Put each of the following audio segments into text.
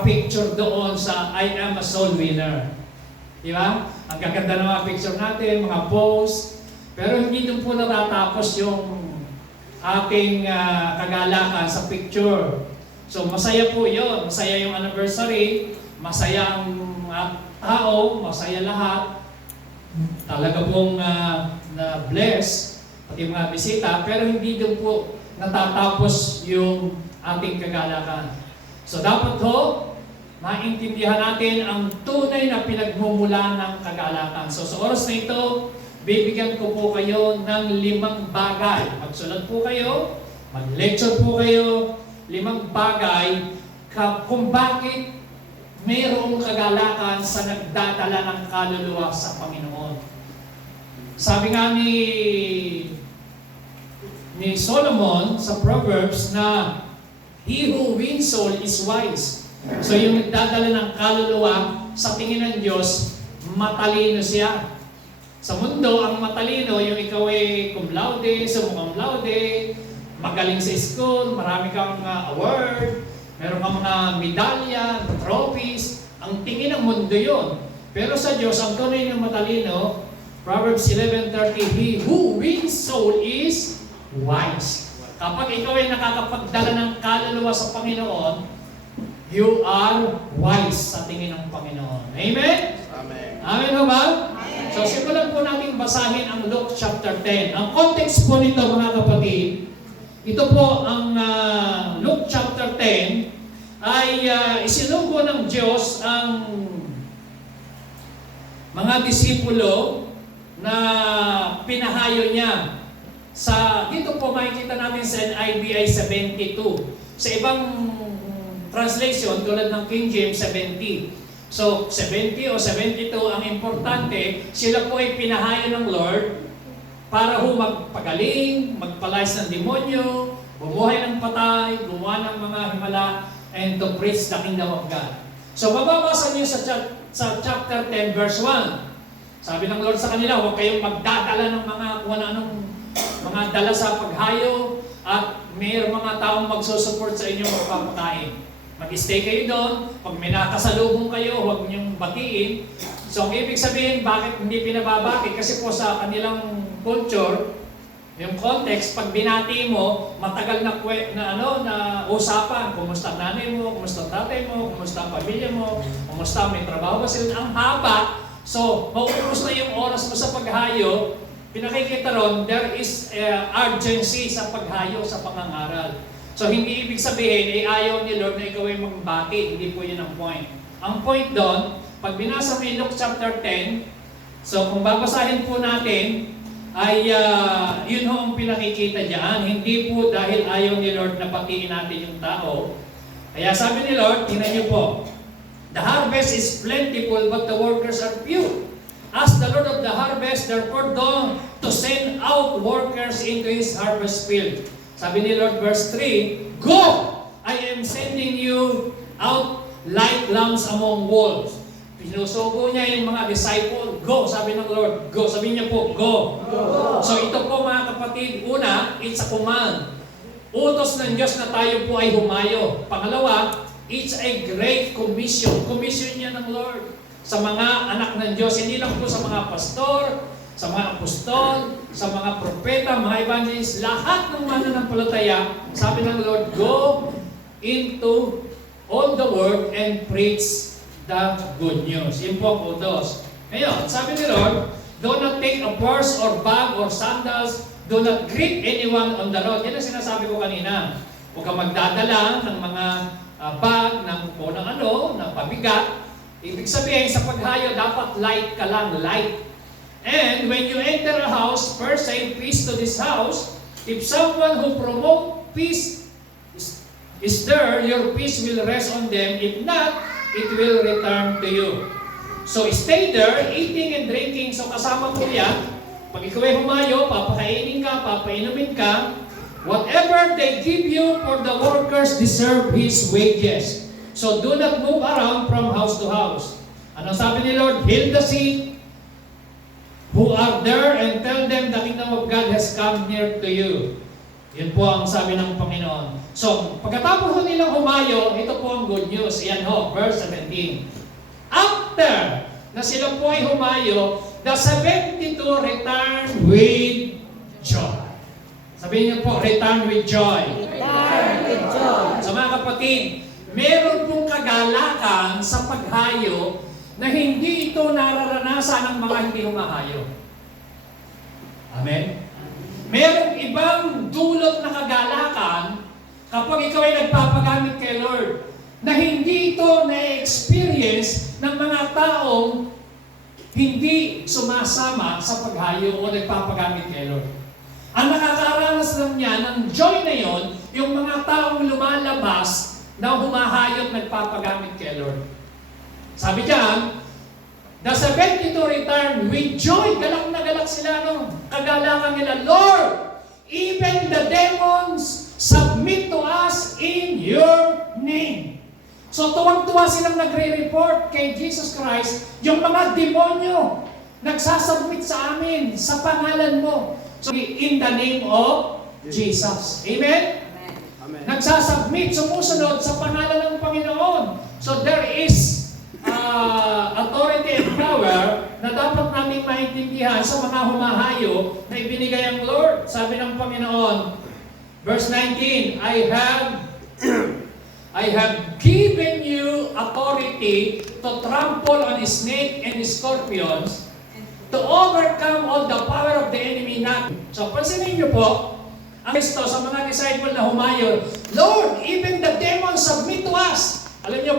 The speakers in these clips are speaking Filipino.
nakapicture doon sa I am a soul winner. Di ba? Ang gaganda ng mga picture natin, mga post. Pero hindi doon po natatapos yung ating kagalakan sa picture. So masaya po yun. Masaya yung anniversary. Masaya ang tao. Masaya lahat. Talaga pong na-bless pati mga bisita. Pero hindi doon po natatapos yung ating kagalakan. So dapat ho, maintindihan natin ang tunay na pinagmumulan ng kagalakan. So sa oras na ito, bibigyan ko po kayo ng 5 bagay. Magsulat po kayo, mag-lecture po kayo, 5 bagay kung bakit mayroong kagalakan sa nagdadala ng kaluluwa sa Panginoon. Sabi nga ni Solomon sa Proverbs na he who wins soul is wise. So yung nagdadala ng kaluluwa sa tingin ng Diyos, matalino siya. Sa mundo, ang matalino, yung ikaw ay cum laude, summa cum laude, magaling sa school, marami kang award, meron kang mga medalya, trophies, ang tingin ng mundo yon. Pero sa Diyos, ang tunay ng matalino, Proverbs 11:30, he who wins soul is wise. Kapag ikaw ay nakakapagdala ng kaluluwa sa Panginoon, you are wise sa tingin ng Panginoon. Amen? Amen. Amen ho ba? So simulan po natin basahin ang Luke chapter 10. Ang context po nito mga kapatid, ito po ang Luke chapter 10 ay isinugo ng Diyos ang mga disipulo na pinahayo niya. Dito po makikita natin sa NIV 72. Sa ibang translation, tulad ng King James, 70. So, 70 o 72, ang importante, sila po ay pinahayo ng Lord para ho magpagaling, magpalayas ng demonyo, bumuhay ng patay, gumawa ng mga himala, and to preach the kingdom of God. So, mababasa niyo sa chapter 10, verse 1. Sabi ng Lord sa kanila, huwag kayong magdadala ng mga kung anong mga dala sa paghayo at may mga taong magsusupport sa inyong magpapakain. Mag-stay kayo doon. Pag may nakasalubong kayo, huwag niyong batiin. So, ang ibig sabihin, bakit hindi pinababati? Kasi po sa kanilang culture, yung context, pag binati mo, matagal na usapan. Kumusta ang nanay mo, kumusta ang tatay mo, kumusta ang pamilya mo, kumusta may trabaho ba sila. Ang haba. So, maubos na yung oras mo sa paghayo. Pinakikita ron, there is urgency sa paghayo, sa pangangaral. So, hindi ibig sabihin, ayaw ni Lord na ikaw ay magbati. Hindi po yun ang point. Ang point doon, pag binasa mo yung Luke chapter 10, so kung babasahin po natin, ay yun ho ang pinakikita diyan. Hindi po dahil ayaw ni Lord na batiin natin yung tao. Kaya sabi ni Lord, tingnan niyo po, the harvest is plentiful, but the workers are few. Ask the Lord of the harvest, therefore dawn to send out workers into His harvest field. Sabi ni Lord, verse 3, go! I am sending you out like lambs among wolves. Pinusugo niya yung mga disciple, go! Sabi ng Lord, go! Sabi niya po, go! Go! So ito po mga kapatid, una, it's a command. Utos ng Diyos na tayo po ay humayo. Pangalawa, it's a great commission. Commission niya ng Lord sa mga anak ng Diyos, hindi lang po sa mga pastor, sa mga apostol, sa mga propeta, mga evangelists, lahat ng mananampalataya, sabi ng Lord, go into all the world and preach the good news. Yun po ang utos. Ngayon, sabi ni Lord, do not take a purse or bag or sandals, do not greet anyone on the road. Yan ang sinasabi ko kanina. Huwag kang magdadala ng mga bag, ng kung ano, ng pabigat. Ibig sabihin, sa paghayo, dapat light ka lang, light. And when you enter a house, first say peace to this house. If someone who promote peace is there, your peace will rest on them. If not, it will return to you. So stay there, eating and drinking. So kasama po yan. Pag ikaw ay humayo, papakainin ka, papainumin ka. Whatever they give you, for the workers deserve his wages. So do not move around from house to house. Ano sabi ni Lord? Heal the sick who are there and tell them the kingdom of God has come near to you. Yun po ang sabi ng Panginoon. So, pagkatapos nilang humayo, ito po ang good news. Ayan ho, verse 17. After na sila po ay humayo, the 72 returned with joy. Sabihin niyo po, return with joy. Return with joy. So mga kapatid, meron pong kagalakan sa paghayo na hindi ito nararanasan ng mga hindi humahayo. Amen? Merong ibang dulot na kagalakan kapag ikaw ay nagpapagamit kay Lord na hindi ito na-experience ng mga taong hindi sumasama sa paghayo o nagpapagamit kay Lord. Ang nakakaranas lang niya ng joy na yon, yung mga taong lumalabas na humahayo at nagpapagamit kay Lord. Sabi diyan, the 72 returned with joy. Galak na galak sila, no? Kagalakan nila, Lord, even the demons submit to us in your name. So tuwang-tuwa silang nagre-report kay Jesus Christ, yung mga demonyo nagsasubmit sa amin sa pangalan mo. So in the name of Jesus. Amen? Amen. Nagsasubmit, sumusunod sa pangalan ng Panginoon. So there is authority and power na dapat naming maintindihan sa mga humahayo na ibinigay ang Lord. Sabi ng Panginoon, verse 19, I have given you authority to trample on snake and scorpions, to overcome all the power of the enemy. So, pansinin niyo po, ang Kristo sa mga disciple na humayo, Lord, even the demons submit to us. Alam niyo,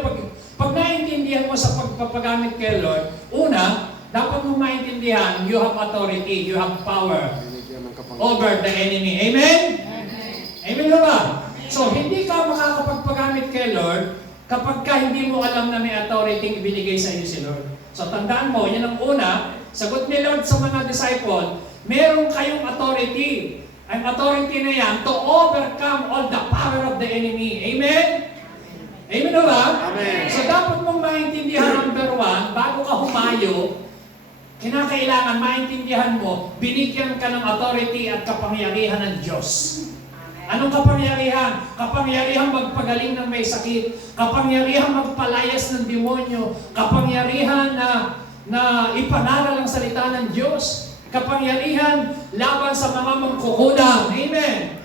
pag naintindihan mo sa pagpapagamit kay Lord, una, dapat mo maintindihan, you have authority, you have power over the enemy. Amen? Amen ba? So, hindi ka makakapagpagamit kay Lord kapag ka hindi mo alam na may authority ibinigay sa iyo si Lord. So, tandaan mo, yan ang una, sagot ni Lord sa mga disciple, meron kayong authority. Ang authority na yan to overcome all the power of the enemy. Amen? Amen ba? Amen. So, dapat mong maintindihan, number one, bago ka humayo, kinakailangan maintindihan mo, binigyan ka ng authority at kapangyarihan ng Diyos. Anong kapangyarihan? Kapangyarihan magpagaling ng may sakit, kapangyarihan magpalayas ng demonyo, kapangyarihan na ipanaral ang salita ng Diyos, kapangyarihan laban sa mga mangkukulam. Amen?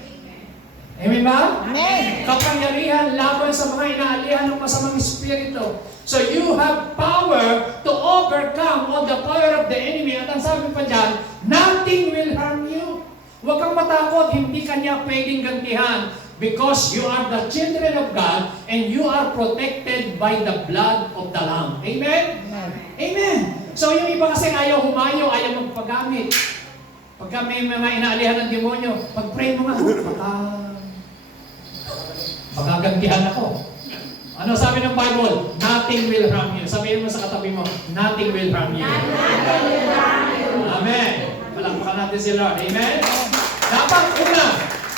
Amen ba? Amen. Kapangyarihan laban sa mga inaalihan ng masamang espiritu. So you have power to overcome all the power of the enemy. At ang sabi pa dyan, nothing will harm you. Huwag kang matakot, hindi kanya pwedeng gantihan because you are the children of God and you are protected by the blood of the Lamb. Amen? Amen. Amen. So yung iba kasi ayaw humayo, ayaw magpagamit. Pagka may mga inaalihan ng demonyo, pag-pray mo nga, magagantihan ako. Ano sabi ng Bible? Nothing will harm you. Sabihin mo sa katabi mo, nothing will harm you. Amen. Palakpakan natin si Lord. Amen? Dapat una,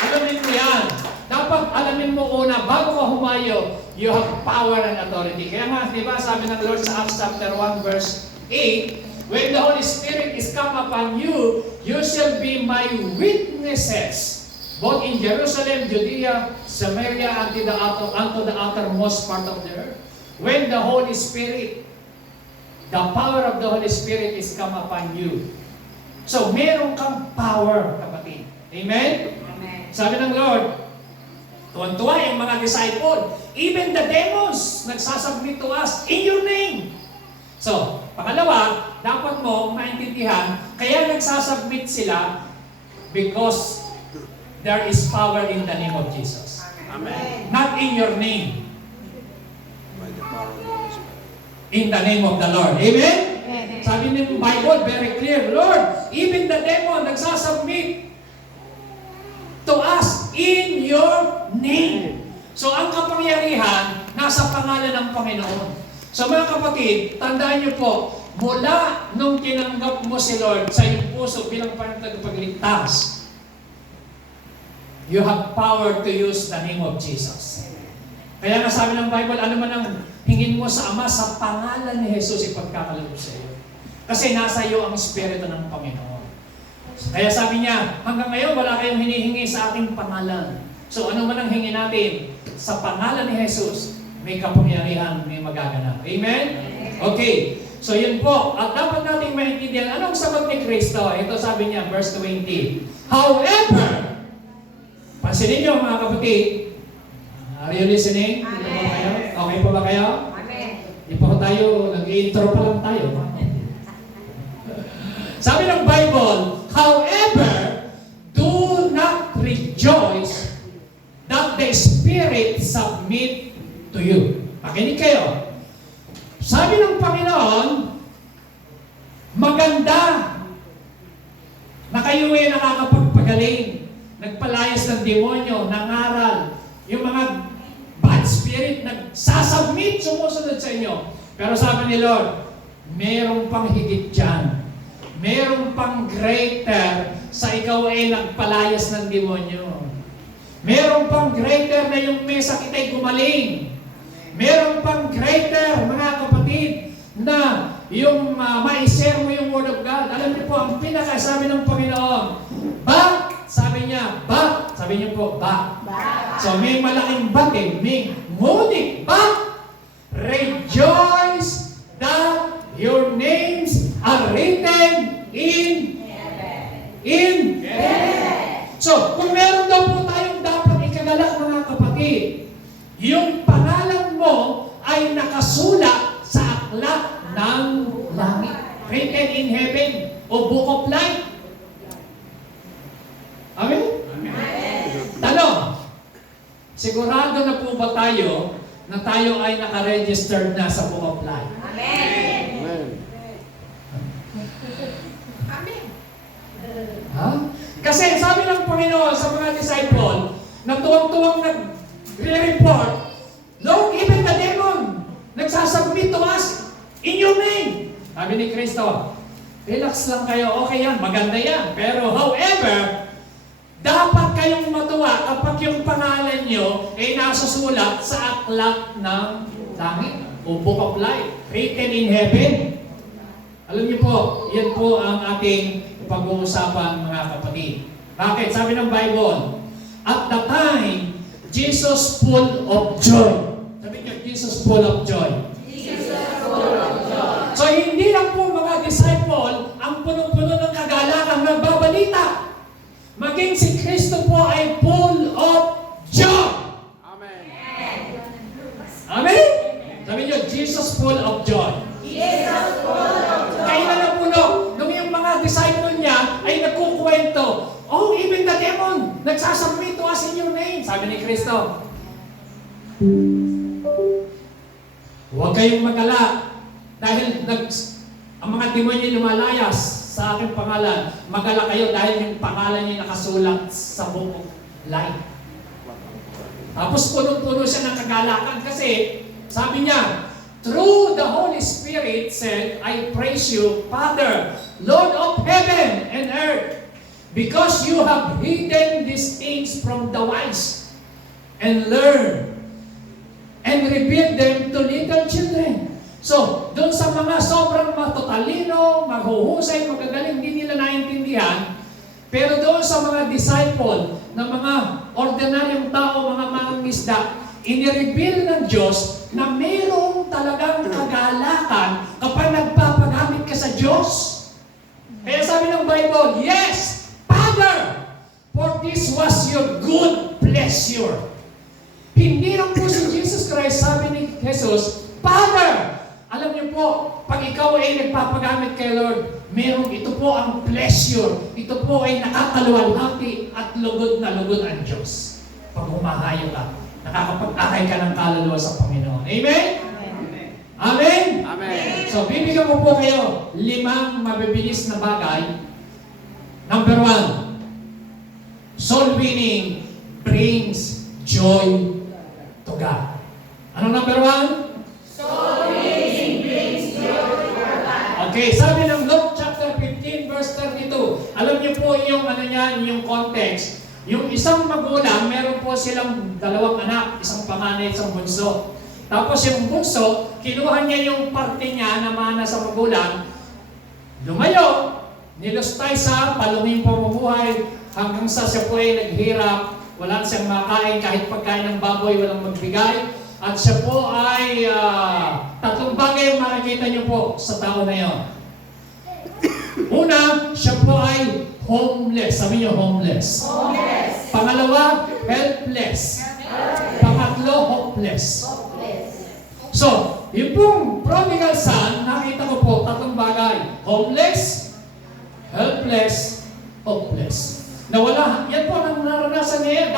alamin mo yan. Dapat alamin mo una, bago ka humayo, you have power and authority. Kaya nga, di ba, sabi ng Lord sa Acts chapter 1 verse 8, when the Holy Spirit is come upon you, you shall be my witnesses, both in Jerusalem, Judea, Samaria, unto the uttermost part of the earth. When the Holy Spirit, the power of the Holy Spirit is come upon you. So, meron kang power, kapatid. Amen? Amen. Sabi ng Lord, tuwan-tuwa yung mga disciple, even the demons nagsasubmit to us in your name. So, pangalawa, dapat mo maintindihan, kaya nagsasubmit sila because there is power in the name of Jesus. Amen. Not in your name. By the power of the Holy Spirit. In the name of the Lord. Amen? Amen. Sabi ng Bible, very clear, Lord, even the demon nagsasubmit to us in your name. So, ang kapangyarihan, nasa pangalan ng Panginoon. So, mga kapatid, tandaan niyo po, mula nung tinanggap mo si Lord sa iyong puso bilang tagapagligtas, you have power to use the name of Jesus. Kaya nga sabi ng Bible, ano man ang hingin mo sa Ama, sa pangalan ni Jesus ipagkakaloob sa iyo. Kasi nasa iyo ang Espiritu ng Panginoon. Kaya sabi niya, hanggang ngayon wala kayong hinihingi sa aking pangalan. So ano man ang hingi natin, sa pangalan ni Jesus, may kapangyarihan, may magaganap. Amen? Okay. So yun po. At dapat nating maintindihan, anong sagot ni Kristo? Ito sabi niya, verse 20. However, pansinin niyo mga kapatid, are you listening? Dito po ba kayo? Okay po ba kayo? Amen. Di po tayo, nag-intro pa lang tayo. Sabi ng Bible, however, do not rejoice that the Spirit submit to you. Makinig kayo. Sabi ng Panginoon, maganda na kayo ay nakakapagpagaling, nagpalayas ng demonyo, nangaral, yung mga bad spirit nagsasubmit, sumusunod sa inyo. Pero sabi ni Lord, merong pang higit dyan. Merong pang greater sa ikaw ay nagpalayas ng demonyo. Merong pang greater na yung may sakit ay gumaling. Meron pang greater, mga kapatid, na yung ma-share mo yung Word of God. Alam niyo po, ang pinakasabi ng Panginoon, back, sabi niya, back, sabi niyo po, back. So may malaking back eh, may ngunit, back, rejoice that your names are written in heaven. So, kung meron daw po tayong dapat ikagalak, mga kapatid, yung pangalan mo ay nakasulat sa aklat ng langit. Written in heaven o book of life. Amen? Tanong, sigurado na po ba tayo na tayo ay nakaregistered na sa book of life? Amen. Ha? Kasi sabi ng Panginoon sa mga disciple, na tuwang-tuwang nag-report, Lord, even the demon, nagsasubmit to us in your name. Sabi ni Kristo, relax lang kayo, okay yan, maganda yan. Pero however, dapat kayong matuwa kapag yung pangalan nyo ay nasusulat sa aklat ng langit o book of life, written in heaven. Alam niyo po, yan po ang ating pag-uusapan, mga kapatid. Bakit? Sabi ng Bible, at the time, Jesus full of joy. Sabi niyo, Jesus full of joy. So hindi lang po mga disciple ang punong-puno ng kagalakan na babalita. Maging si Kristo po ay full of joy. Amen. Amen? Sabi niyo, Jesus full of joy. Kailan na puno? Nung yung mga disciple niya ay nagkukwento, oh, even the demon, nagsasubmit to us in your name. Sabi ni Kristo, huwag kayong magala dahil ang mga demonyo lumalayas sa aking pangalan. Magala kayo dahil yung pangalan niya nakasulat sa book of life. Tapos punong-puno siya ng kagalakan kasi sabi niya, through the Holy Spirit said, I praise you, Father, Lord of heaven and earth, because you have hidden these things from the wise and learned and revealed them to little children. So, doon sa mga sobrang matutalino, maghuhusay, magagaling, hindi nila naintindihan, pero doon sa mga disciple, na mga ordinaryong tao, mga mangingisda, inireveal ng Diyos na mayroong talagang kagalakan kapag nagpapagamit ka sa Diyos. Kaya sabi ng Bible, yes, Father, for this was your good pleasure. Hindi lang po si Jesus Christ, sabi ni Jesus, Father, alam niyo po, pag ikaw ay nagpapagamit kay Lord, meron ito po ang pleasure. Ito po ay nakakaluwalhati at lugod na lugod ang Diyos. Pag humahayo ka, nakakapag-akay ka ng kaluluwa sa Panginoon. Amen? Amen? Amen. So, bibigyan ko po kayo 5 mabibilis na bagay. Number 1, soul winning brings joy to God. Ano number 1? Okay, sabi ng Luke chapter 15 verse 32. Alam niyo po yung yung context. Yung isang magulang, meron po silang 2 anak, isang panganay, isang bunso. Tapos yung bunso, kinuha niya yung parte niya na mana sa magulang, lumayo, nilustay sa palunging pamumuhay hanggang sa siya po ay naghirap, wala siyang makain, kahit pagkain ng baboy, walang magbigay. At siya po ay tatlong bagay ang makikita niyo po sa tao na yon. Una, siya po ay homeless. Sabi niyo, homeless. Homeless. Pangalawa, helpless. Pangatlo, hopeless. So, yung pong prodigal son, nakita ko po tatlong bagay. Homeless, helpless, hopeless. Nawala. Yan po ang naranasan niya.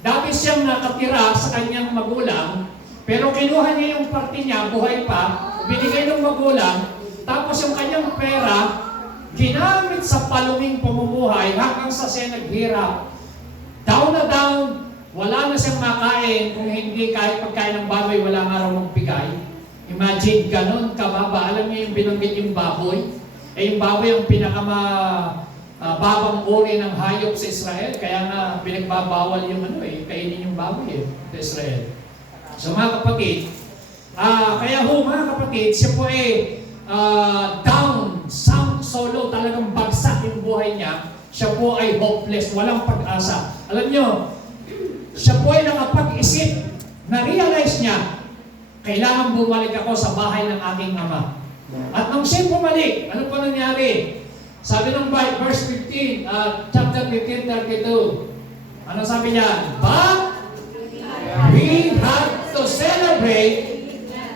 Dati siyang nakatira sa kanyang magulang, pero kinuha niya yung parte niya, buhay pa, binigay ng magulang, tapos yung kanyang pera, ginamit sa paluming pamumuhay hanggang sa siya naghirap. Down na down, wala na siyang makain, kung hindi kahit pagkain ng baboy, wala nga raw magbigay. Imagine, ganun kababa. Alam niyo yung binanggit yung baboy? Yung baboy ang babang uri ng hayop sa Israel, kaya nga pinagbabawal yung kainin yung baboy sa Israel. So mga kapatid, kaya mga kapatid, siya po down, solo, talagang bagsak yung buhay niya. Siya po ay hopeless, walang pag-asa. Alam niyo, siya po ay nakapag-isip, na-realize niya, kailangan bumalik ako sa bahay ng aking ama. At nung siya bumalik, ano po nangyari? Sabi ng verse 15, chapter 15, 32. Ano sabi niya? But we have to celebrate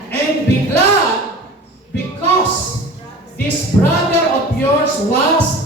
and be glad because this brother of yours was